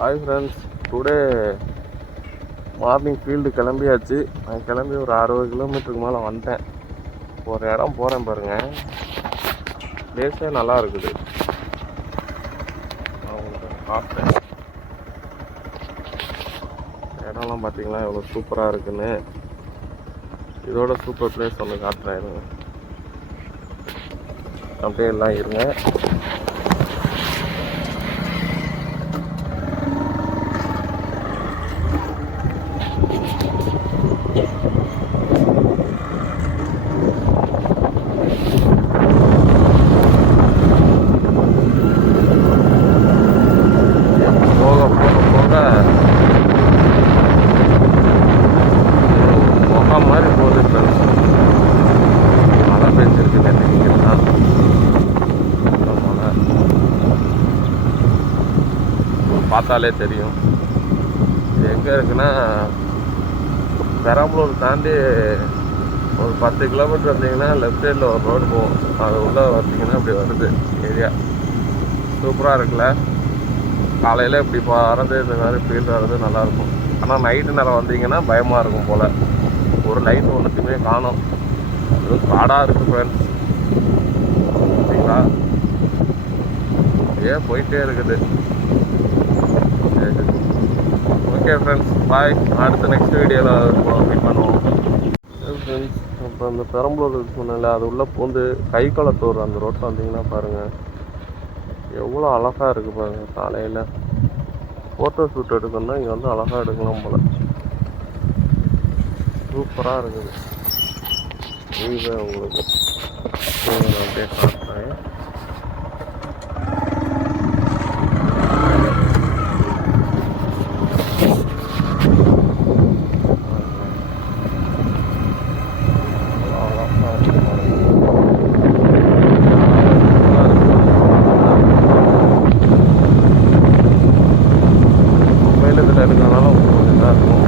Hi friends, today morning field கிளம்பியாச்சு. நான் கிளம்பி ஒரு 60 கிலோமீட்டருக்கு மேலே வந்துட்டேன். ஒரு இடம் போகிறேன் பாருங்கள், பிளேஸே நல்லா இருக்குது. நான் உங்களுக்கு காட்டுறேன். இடம்லாம் பார்த்தீங்களா எவ்வளோ சூப்பராக இருக்குன்னு. இதோட சூப்பர் பிளேஸ் ஒன்று காட்டுறேன். இருங்க, அப்படியே எல்லாம் இருங்க. மாதிரி போகுது ஃப்ரெண்ட்ஸ். மழை பெஞ்சிருக்கு நினைக்கிறேன்னா மழை பார்த்தாலே தெரியும். இது எங்கே இருக்குன்னா, பெரம்பலூர் தாண்டி ஒரு 10 கிலோமீட்டர் வந்தீங்கன்னா லெஃப்ட் சைடில் ஒரு ரோடு போகும். அது உள்ளே வந்தீங்கன்னா இப்படி வருது ஏரியா. சூப்பராக இருக்குல்ல. காலையில் இப்படி வரது, இந்த மாதிரி ஃபீல்டு வர்றது நல்லாயிருக்கும். ஆனால் நைட்டு நேரம் வந்தீங்கன்னா பயமாக இருக்கும் போல். ஒரு லைட் ஒன்றுத்துமே காணும். அது காடாக இருக்குது ஃப்ரெண்ட்ஸ். சரிங்களா, ஏன் போயிட்டே இருக்குது. ஓகே ஃப்ரெண்ட்ஸ், பாய். அடுத்த நெக்ஸ்ட் வீடியோவில் மீட் பண்ணுவோம் ஃப்ரெண்ட்ஸ். இப்போ அந்த பெரம்பலூர் சொன்னால அது உள்ளே பூந்து கைக்குளத்தூர் அந்த ரோட்டில் வந்தீங்கன்னா பாருங்கள், எவ்வளோ அழகாக இருக்குது பாருங்கள். காலையில் ஃபோட்டோ ஷூட் எடுக்கணும்னா இங்கே வந்து அழகாக எடுக்கலாம் போல். சூப்பராக இருக்குது. இது உங்களுக்கு அப்படியே காட்டுறேன். மொபைல் இதில் எடுக்கிறதுனால உங்களுக்கு இதாக இருக்கும்.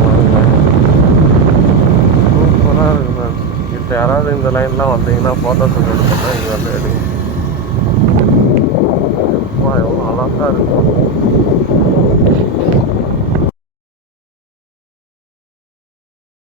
சூப்பராக இருக்குது. இப்போ யாராவது இந்த லைன்லாம் வந்தீங்கன்னா ஃபோட்டோ ஷூட் எடுக்கணும்னா இங்கே வந்து எடுங்க. எவ்வளோ அழகாக இருக்குது.